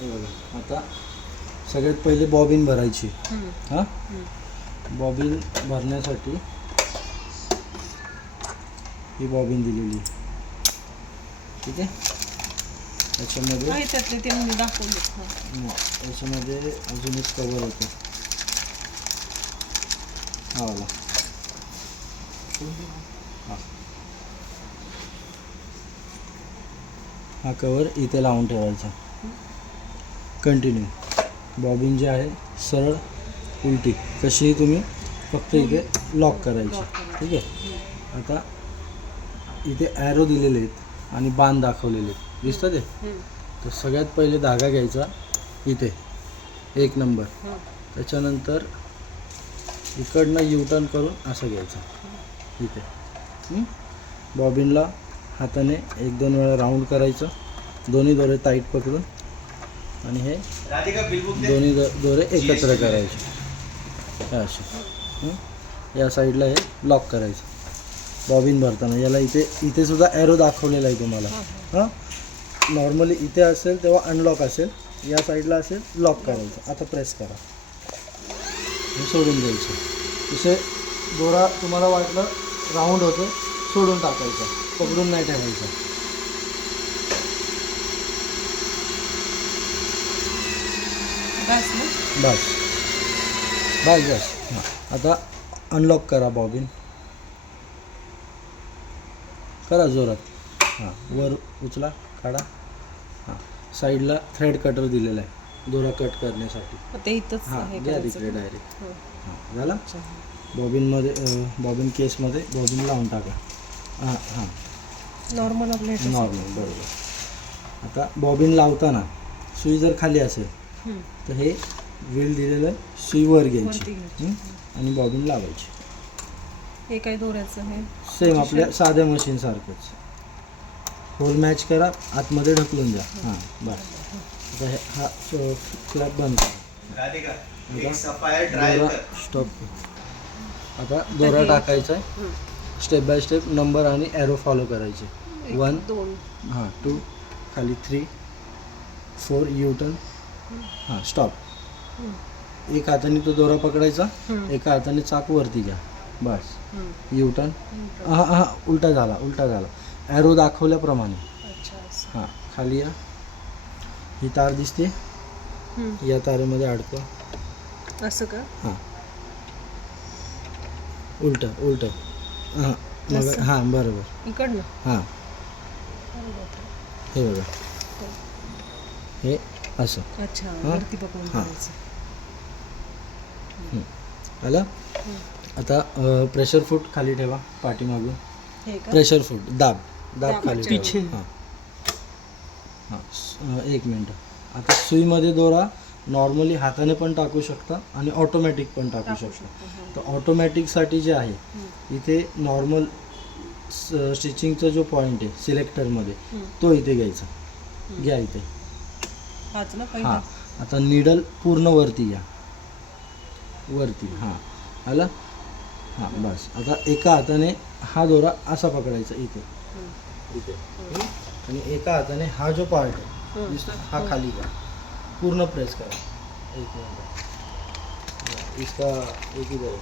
हे बघा आता सगळ्यात पहिले बॉबिन भरायची. हां बॉबिन भरण्यासाठी ही बॉबिन दिलेली, ठीक आहे. याच्यामध्ये याच्यामध्ये अजून एक कवर होतं, हा वाला. हा कवर इथे लावून ठेवायचा. कंटिन्यू बॉबिन जे आहे सरळ उलटी कशीही तुम्ही फक्त इथे लॉक करायची, ठीक आहे. आता इथे ॲरो दिलेले आहेत आणि बाण दाखवलेले आहेत, दिसतं ते. तर सगळ्यात पहिले धागा घ्यायचा इथे 1 नंबर, त्याच्यानंतर इकडनं U-टर्न करून असं घ्यायचं इथे. बॉबिनला हाताने 1-2 वेळा राऊंड करायचं, दोन्ही दोरे टाईट पकडून, आणि हे दोन्ही दोरे एकत्र करायचे असे. या साईडला हे लॉक करायचं बॉबिन भरताना. याला इथे सुद्धा ॲरो दाखवलेला आहे तुम्हाला. हां नॉर्मली इथे असेल तेव्हा अनलॉक असेल, या साईडला असेल लॉक करायचं. आता प्रेस करा, हे सोडून द्यायचं. जसे दोरा तुम्हाला वाटलं राऊंड होते, सोडून टाकायचा, पकडून नाही ठेवायचा. बस बस बस. हां आता अनलॉक करा बॉबिन, करा जोरात. हां वर उचला, काढा. हां साईडला थ्रेड कटर दिलेला आहे दोरा कट करण्यासाठी. हां द्या तिकडे डायरेक्ट. हां झाला. बॉबिनमध्ये बॉबिन केसमध्ये बॉबिन लावून टाका. हां हां नॉर्मल बरोबर. आता बॉबिन लावताना सुई जर खाली असेल तर हे व्हील दिलेलं सुई वर घ्यायची आणि बॉबिन लावायची. हे काय दोऱ्याचं आहे सेम आपल्या साध्या मशीन सारखंच. होल मॅच करा, आतमध्ये ढकलून द्या. हां बस. आता हा फ्लॅप बंद करा, स्टॉप. आता दोरा टाकायचा आहे, स्टेप बाय स्टेप नंबर आणि ॲरो फॉलो करायचे. 1 हां 2 खाली 3 4 U-टर्न. हां स्टॉप. एक हाताने तो दोरा पकडायचा, एका हाताने चाक वरती घ्या, बस. U-टर्न. हां हां उलटा झाला ॲरो दाखवल्याप्रमाणे. हां खाली या, ही तार दिसते, या तारेमध्ये अडकवा असं का. हां उलट हां मग हां बरोबर इकडनं. हां हे बघा हे असं. अच्छा हां वरती पकडून करायचं. आलं. आता प्रेशर फूट खाली ठेवा पाठीमागून. हे का प्रेशर फूट दाब खाली ठेवा. हां हां 1 मिनटं. आता सुईमध्ये दोरा नॉर्मली हाताने पण टाकू शकता आणि ऑटोमॅटिक पण टाकू शकता. तर ऑटोमॅटिकसाठी जे आहे इथे नॉर्मल स्टिचिंगचा जो पॉईंट आहे सिलेक्टरमध्ये तो इथे घ्यायचा. घ्या इथे. हां आता निडल पूर्ण वरती या, वरती. हां आला. हां बस. आता एका हाताने हा दोरा असा पकडायचा इथे आणि एका हाताने हा जो पार्ट आहे दिसतो हा खाली घ्या, पूर्ण प्रेस करा. 1 मिनट. इसका एक इधर